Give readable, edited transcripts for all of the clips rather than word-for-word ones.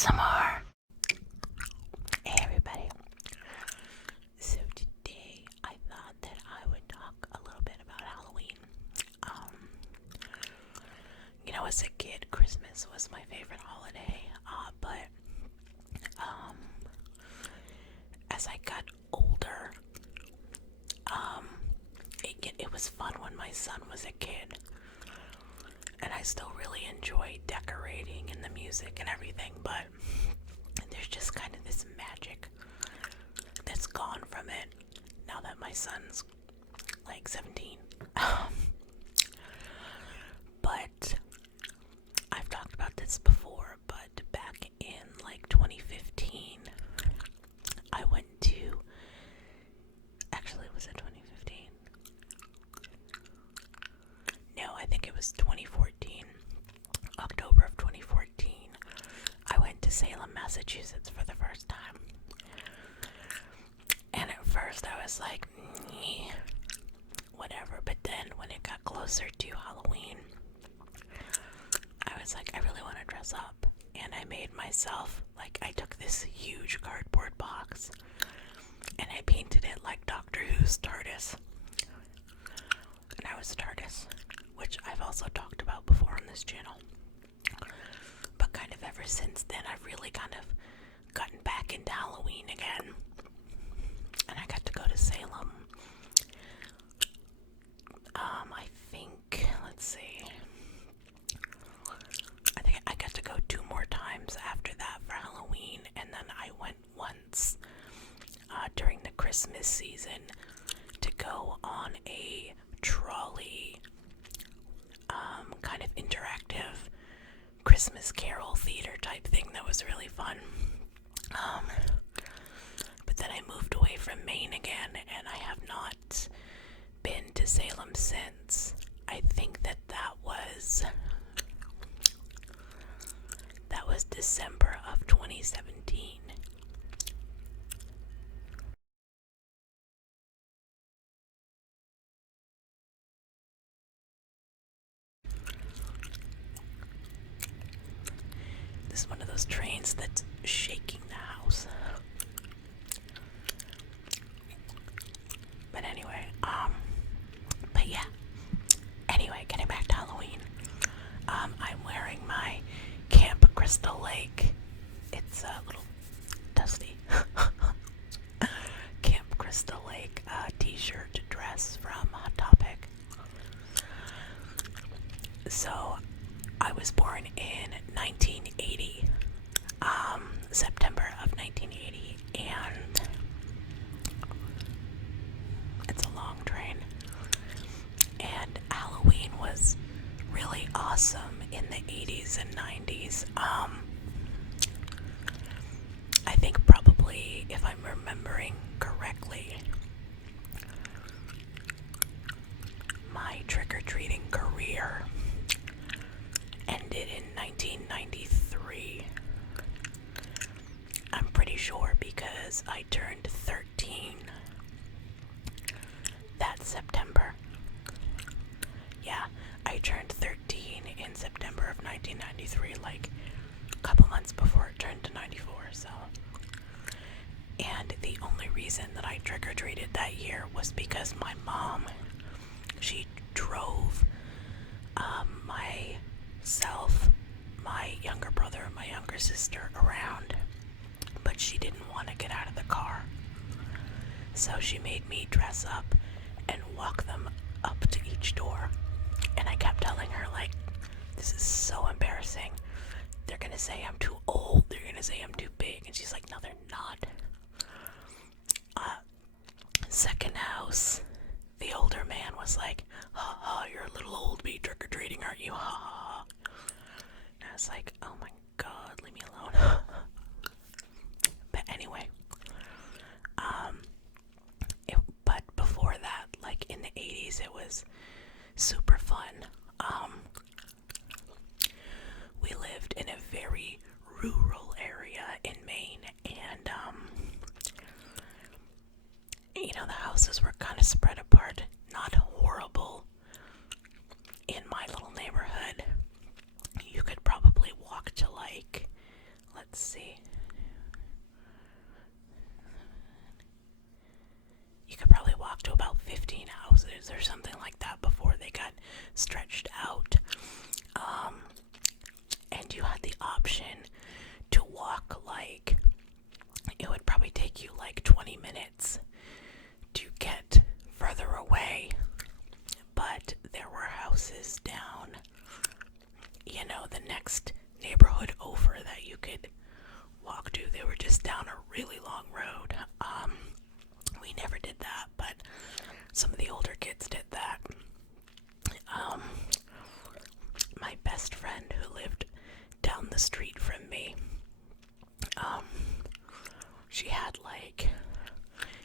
ASMR. Hey everybody. So today I thought that I would talk a little bit about Halloween. As a kid, Christmas was my favorite holiday, but as I got older, it was fun when my son was a kid. And I still really enjoy decorating and the music and everything, but there's just kind of this magic that's gone from it now that my son's like 17. But I've talked about this before, but back in like 2015, I went to, actually was it 2015? No, I think it was 2014, October of 2014. I went to Salem, Massachusetts for the first time. And at first I was like, whatever. But then when it got closer to Halloween, I was like, I really want to dress up. And I made myself, I took this huge cardboard box and I painted it like Doctor Who's TARDIS. And I was TARDIS, which I've also talked about before on this channel. But kind of ever since then, I've really kind of gotten back into Halloween again. And I got to go to Salem. I think I got to go 2 more times after that for Halloween. And then I went once during the Christmas season to go on a trolley kind of interactive Christmas Carol theater type thing that was really fun. But then I moved away from Maine again, and I have not been to Salem since. I think that was December of 2017. This is one of those trains that's shaking the house. But anyway, but yeah. Anyway, getting back to Halloween. I'm wearing my Camp Crystal Lake. It's a little dusty. Camp Crystal Lake t-shirt dress from Hot Topic. So, I was born in 1980, September of 1980, and it's a long train. And Halloween was really awesome in the 80s and 90s. I think probably, if I'm remembering correctly, my trick-or-treating career ended in 1993. I'm pretty sure because I turned 13 that September. Yeah, I turned 13 in September of 1993, like a couple months before it turned to 94, so. And the only reason that I trick-or-treated that year was because my mom, she drove myself, my younger brother, and my younger sister around, but she didn't want to get out of the car. So she made me dress up and walk them up to each door. And I kept telling her, this is so embarrassing. They're gonna say I'm too old. They're gonna say I'm too big. And she's like, no, they're not. Second house, the older man was like, ha ha, you're a little old to be trick-or-treating, aren't you? Ha ha. And I was like, oh my god, leave me alone. But anyway, but before that, in the 80s, it was super fun. We lived in a very rural area in Maine, and the houses were kind of spread apart, not horrible. In my little neighborhood, you could probably walk 20 minutes to get further away, but there were houses down, the next neighborhood over that you could walk to. They were just down a really long road. We never did that, but some of the older kids did that. My best friend who lived down the street from me, she had like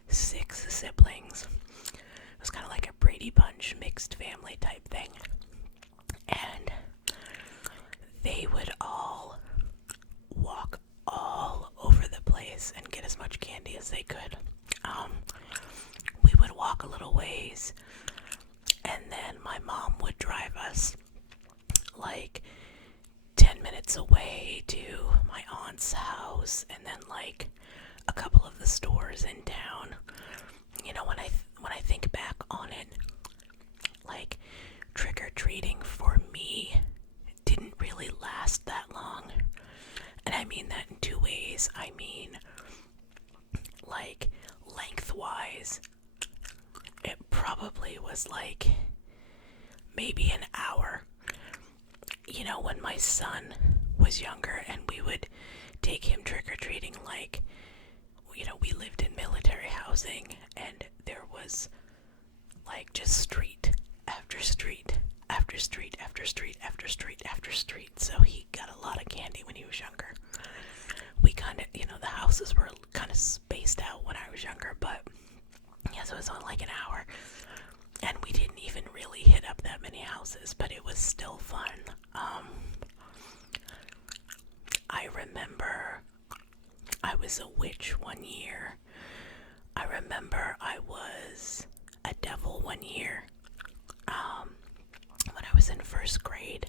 6 siblings. It was kind of like a Brady Bunch mixed family type thing. And they would all walk all over the place and get as much candy as they could. We would walk a little ways, and then my mom would drive us like 10 minutes away to my aunt's house, and then like a couple of the stores in town. When I think back on it, like trick-or-treating for me didn't really last that long. And I mean that in 2 ways. I mean, like, lengthwise, it probably was like maybe an hour. When my son was younger and we would take him trick-or-treating, like, we lived in military housing, and there was like just street after street after street after street after street after street. So he got a lot of candy when he was younger. We kind of, the houses were kind of spaced out when I was younger, but yeah, so it was on like an hour, and we didn't even really hit up that many houses, but it was still fun. I remember I was a witch one year. I remember I was a devil one year. When I was in 1st grade,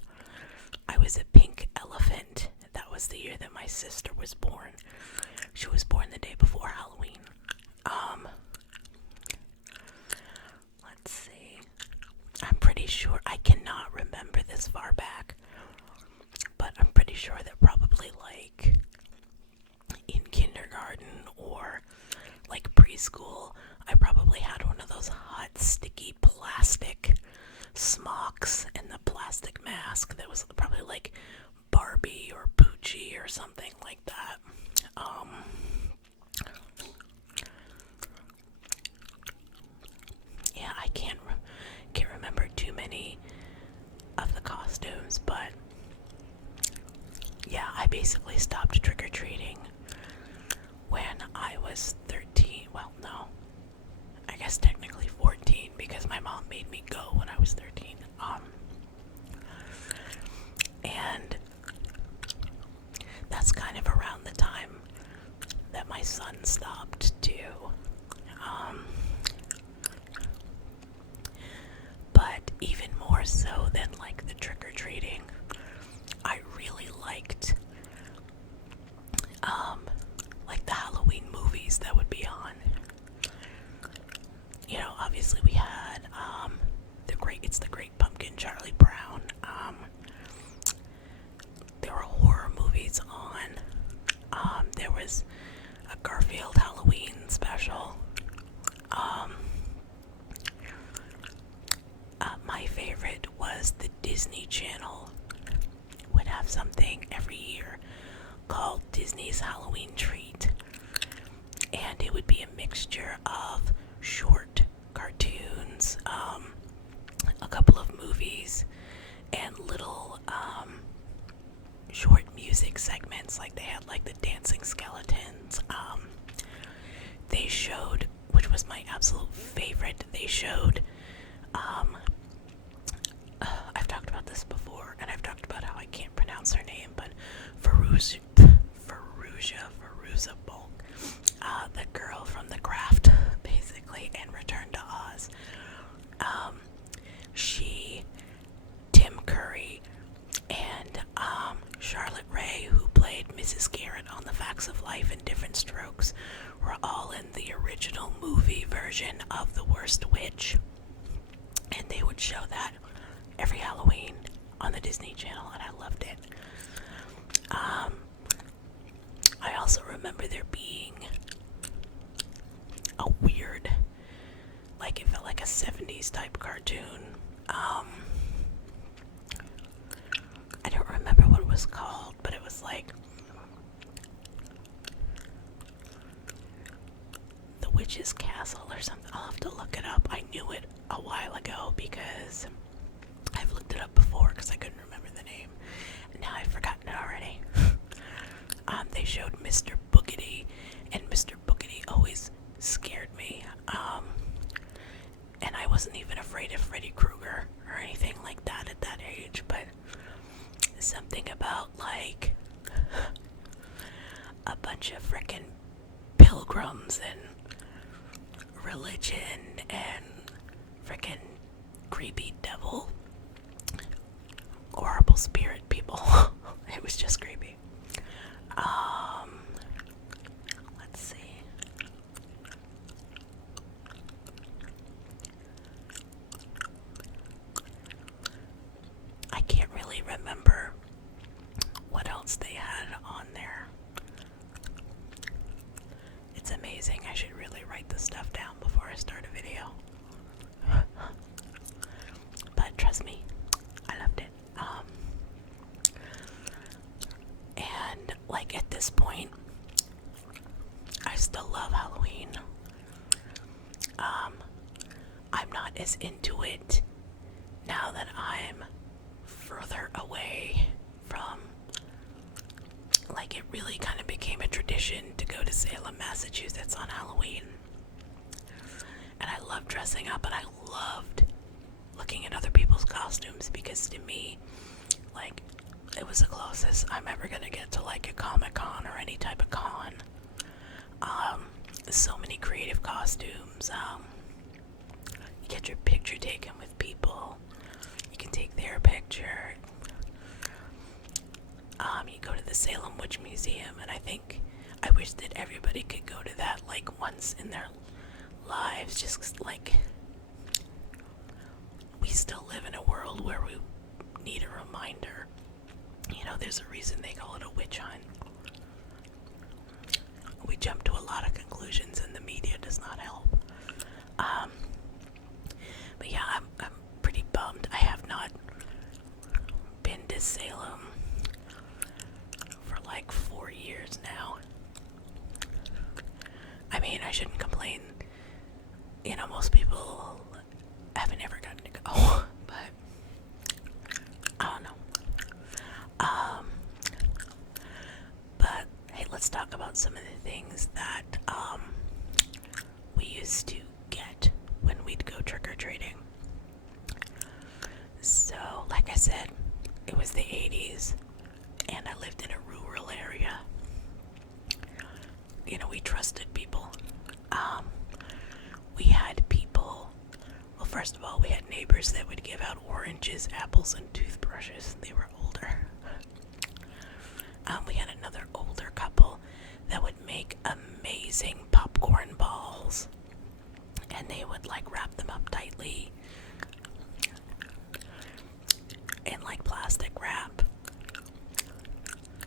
I was a pink elephant. That was the year that my sister was born. She was born the day before Halloween. Let's see. I'm pretty sure, I cannot remember this far back, but I'm pretty sure that probably like in kindergarten or like preschool, I probably had one of those hot, sticky plastic smocks and the plastic mask that was probably like Barbie or Poochie or something like that. Yeah, I can't remember too many of the costumes, but yeah, I basically stopped trick-or-treating when I was 13. Well, no, I guess technically 14, because my mom made me go when I was 13. And that's kind of around the time that my son stopped too. But even more so than like the trick-or-treating, I really liked like the Halloween movies that would be on. Obviously we had It's the Great Pumpkin, Charlie Brown. There were horror movies on. There was a Garfield Halloween special. My favorite was the Disney Channel. Would have something every year called Disney's Halloween Treat, and it would be a mixture of short cartoons, a couple of movies, and little short music segments. Like they had like the Dancing Skeletons. They showed, which was my absolute favorite, they showed I've talked about this before, and I've talked about how I can't pronounce her name, but Faruja Bulk, the girl from The Craft, basically, and Return to Oz. She, Tim Curry, and Charlotte Rae, who played Mrs. Garrett on The Facts of Life and Different Strokes, were all in the original movie version of The Worst Witch. And they would show that every Halloween on the Disney Channel, and I loved it. I also remember there being a 70s type cartoon. I don't remember what it was called, but it was like The Witch's Castle or something. I'll have to look it up. I knew it a while ago because I've looked it up before because I couldn't remember the name. And now I've forgotten it already. They showed Mr. Boogedy, and Mr. Boogedy always scared me. And I wasn't even afraid of Freddy Krueger or anything like that at that age, but something about like a bunch of frickin' pilgrims and religion and frickin' creepy devil, horrible spirit people. It was just creepy. Let's see. I can't really remember what else they had on there. It's amazing. I should really write this stuff down before I start a video. But trust me, I loved it. And like at this point, I still love Halloween. I'm not as into it now that I'm further away from, like, it really kind of became a tradition to go to Salem, Massachusetts on Halloween. And I loved dressing up, and I loved looking at other people's costumes because to me, like, it was the closest I'm ever gonna get to like a Comic-Con or any type of con. So many creative costumes. You get your picture taken with people. You can take their picture. You go to the Salem Witch Museum, and I wish that everybody could go to that like once in their lives, just like we still live in a world where we need a reminder. You know, there's a reason they call it a witch hunt. We jump to a lot of conclusions and the media does not help. But yeah, I'm pretty bummed. I have not been to Salem for like 4 years now. I mean, I shouldn't complain. You know, most people haven't ever gotten to go, but I don't know. But hey, let's talk about some of the things that we used to get when we'd go trick-or-treating. So, like I said, it was the 80s, and I lived in a rural area. You know, we trusted people. We had people, well, first of all, we had neighbors that would give out oranges, apples, and toothbrushes. They were older. We had another older couple that would make amazing popcorn balls, and they would like wrap them up tightly in like plastic wrap,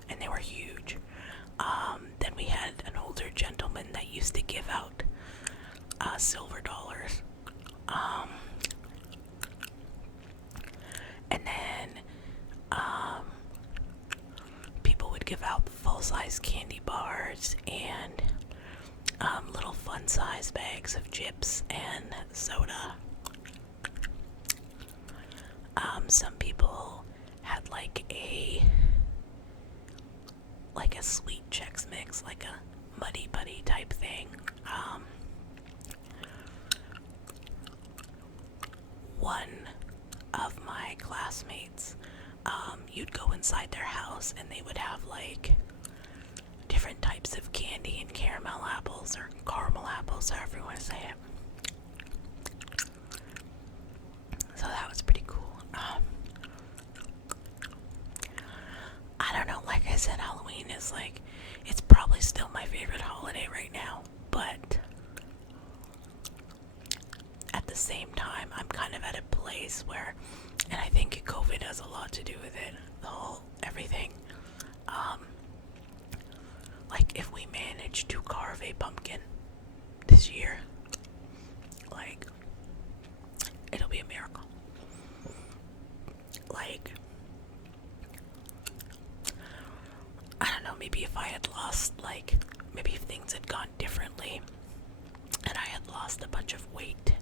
and they were huge. Then we had an older gentleman that used to give out silver dollars, and then people would give out full-size candy bars and little fun-size bags of chips and soda. Some people had like a sweet Chex Mix, like a Muddy Buddy type thing. One of my classmates, you'd go inside their house and they would have like different types of candy and caramel apples or caramel apples, however you want to say it. So that was pretty cool. I don't know, like I said, Halloween is like, it's probably still my favorite holiday right now, but at the same time, I'm kind of at a place where, and I think COVID has a lot to do with it, the whole everything. Like if we manage to carve a pumpkin this year, like maybe if I had lost, like, maybe if things had gone differently and I had lost a bunch of weight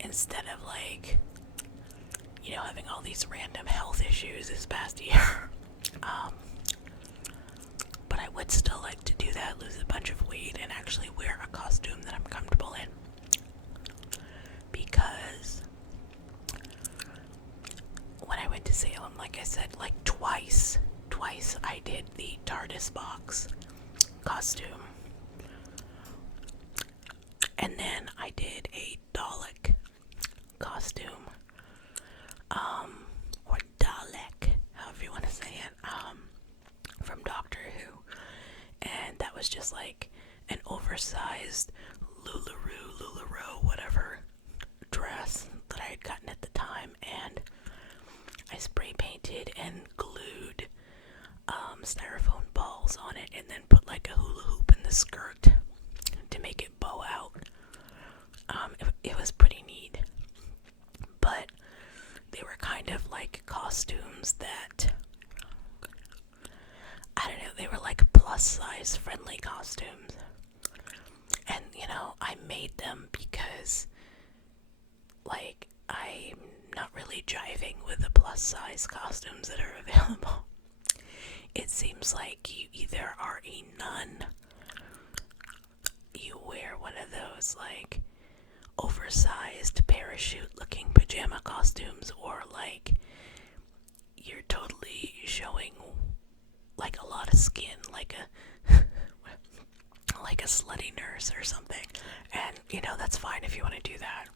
instead of, like, you know, having all these random health issues this past year. But I would still like to do that, lose a bunch of weight and actually wear a costume that I'm comfortable in. Because when I went to Salem, like I said, like twice I did the TARDIS box costume. And then I did a Dalek costume. Or Dalek, however you want to say it, from Doctor Who. And that was just like an oversized LuLaRoe, whatever dress that I had gotten at the time, and I spray painted and glued styrofoam balls on it, and then put like a hula hoop in the skirt to make it bow out. It was pretty neat, but they were kind of like costumes that, I don't know, they were like plus size friendly costumes. And, you know, I made them because, like, I'm not really jiving with the plus size costumes that are available. It seems like you either are a nun, you wear one of those, like, oversized parachute looking pajama costumes, or, like, you're totally showing, like, a lot of skin, like a like a slutty nurse or something. And, you know, that's fine if you want to do that,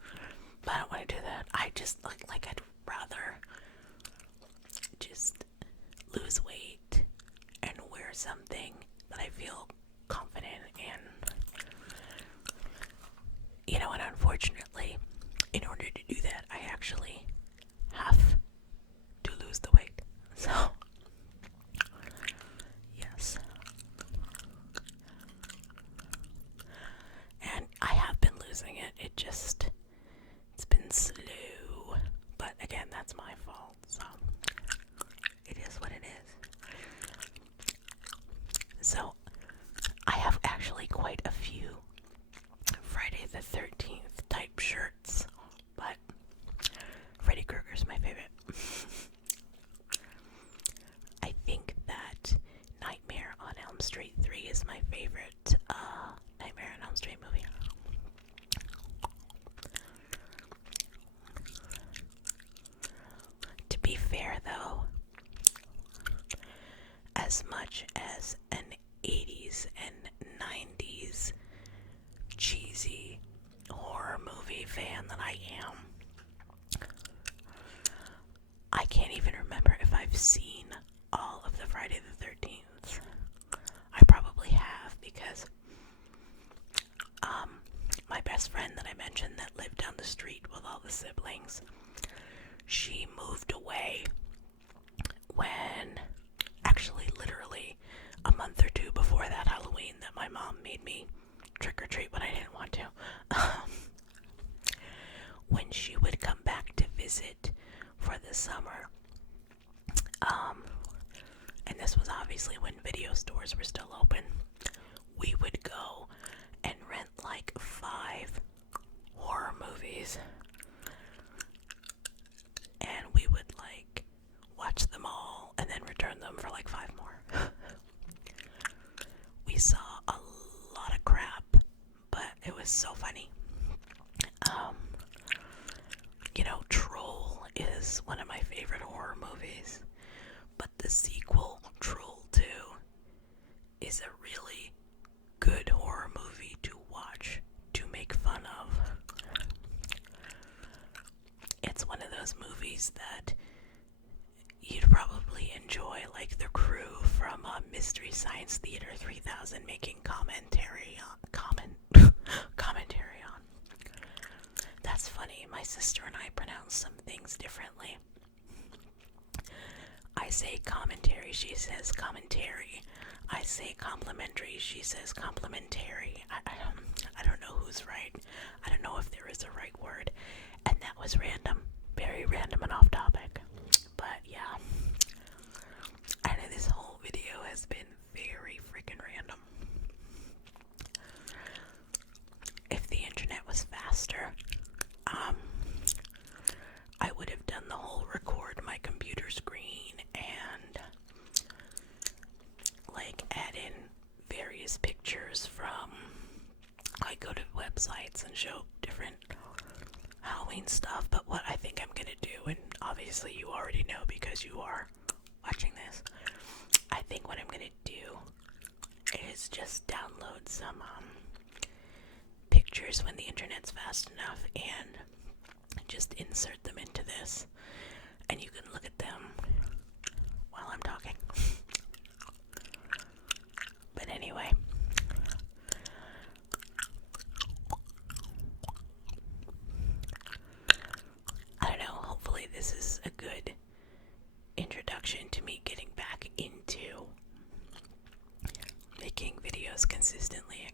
but I don't want to do that. I just like I'd rather just lose weight and wear something that I feel confident in. You know, and unfortunately, in order to do that, I actually have to lose the weight. So, yes. And I have been losing it. It's been slow. But again, that's my fault. So, it is what it is. So, I have actually quite a few Friday the 13th type shirts, but Freddy Krueger's my favorite. I think that Nightmare on Elm Street 3 is my favorite Nightmare on Elm Street movie. To be fair, though, as much as an 80s and 90s cheesy horror movie fan that I am, I can't even remember if I've seen all of the Friday the 13th. I probably have, because my best friend that I mentioned that lived down the street with all the siblings, she moved away when, actually literally a month or two before that Halloween that my mom made me trick or treat when I didn't want to. When she would come back to visit for the summer, and this was obviously when video stores were still open, we would go and rent like 5 horror movies, and we would like watch them all and then return them for like 5 more. We saw a lot of crap, but it was so funny. You know, Troll is one of my favorite horror movies, but the sequel, Troll 2, is a really good horror movie to watch, to make fun of. It's one of those movies that you'd probably enjoy, like the crew from Mystery Science Theater 3000 making commentary on. That's funny. My sister and I pronounce some things differently. I say commentary, she says commentary. I say complimentary, she says complimentary. I don't know who's right. I don't know if there is a right word. And that was random. Very random and off topic. But yeah. I know this whole video has been websites and show different Halloween stuff. But what I think I'm gonna do, and obviously you already know because you are watching this, I think what I'm gonna do is just download some pictures when the internet's fast enough and just insert them into this, and you can look at them while I'm talking. But anyway, I don't know, hopefully this is a good introduction to me getting back into making videos consistently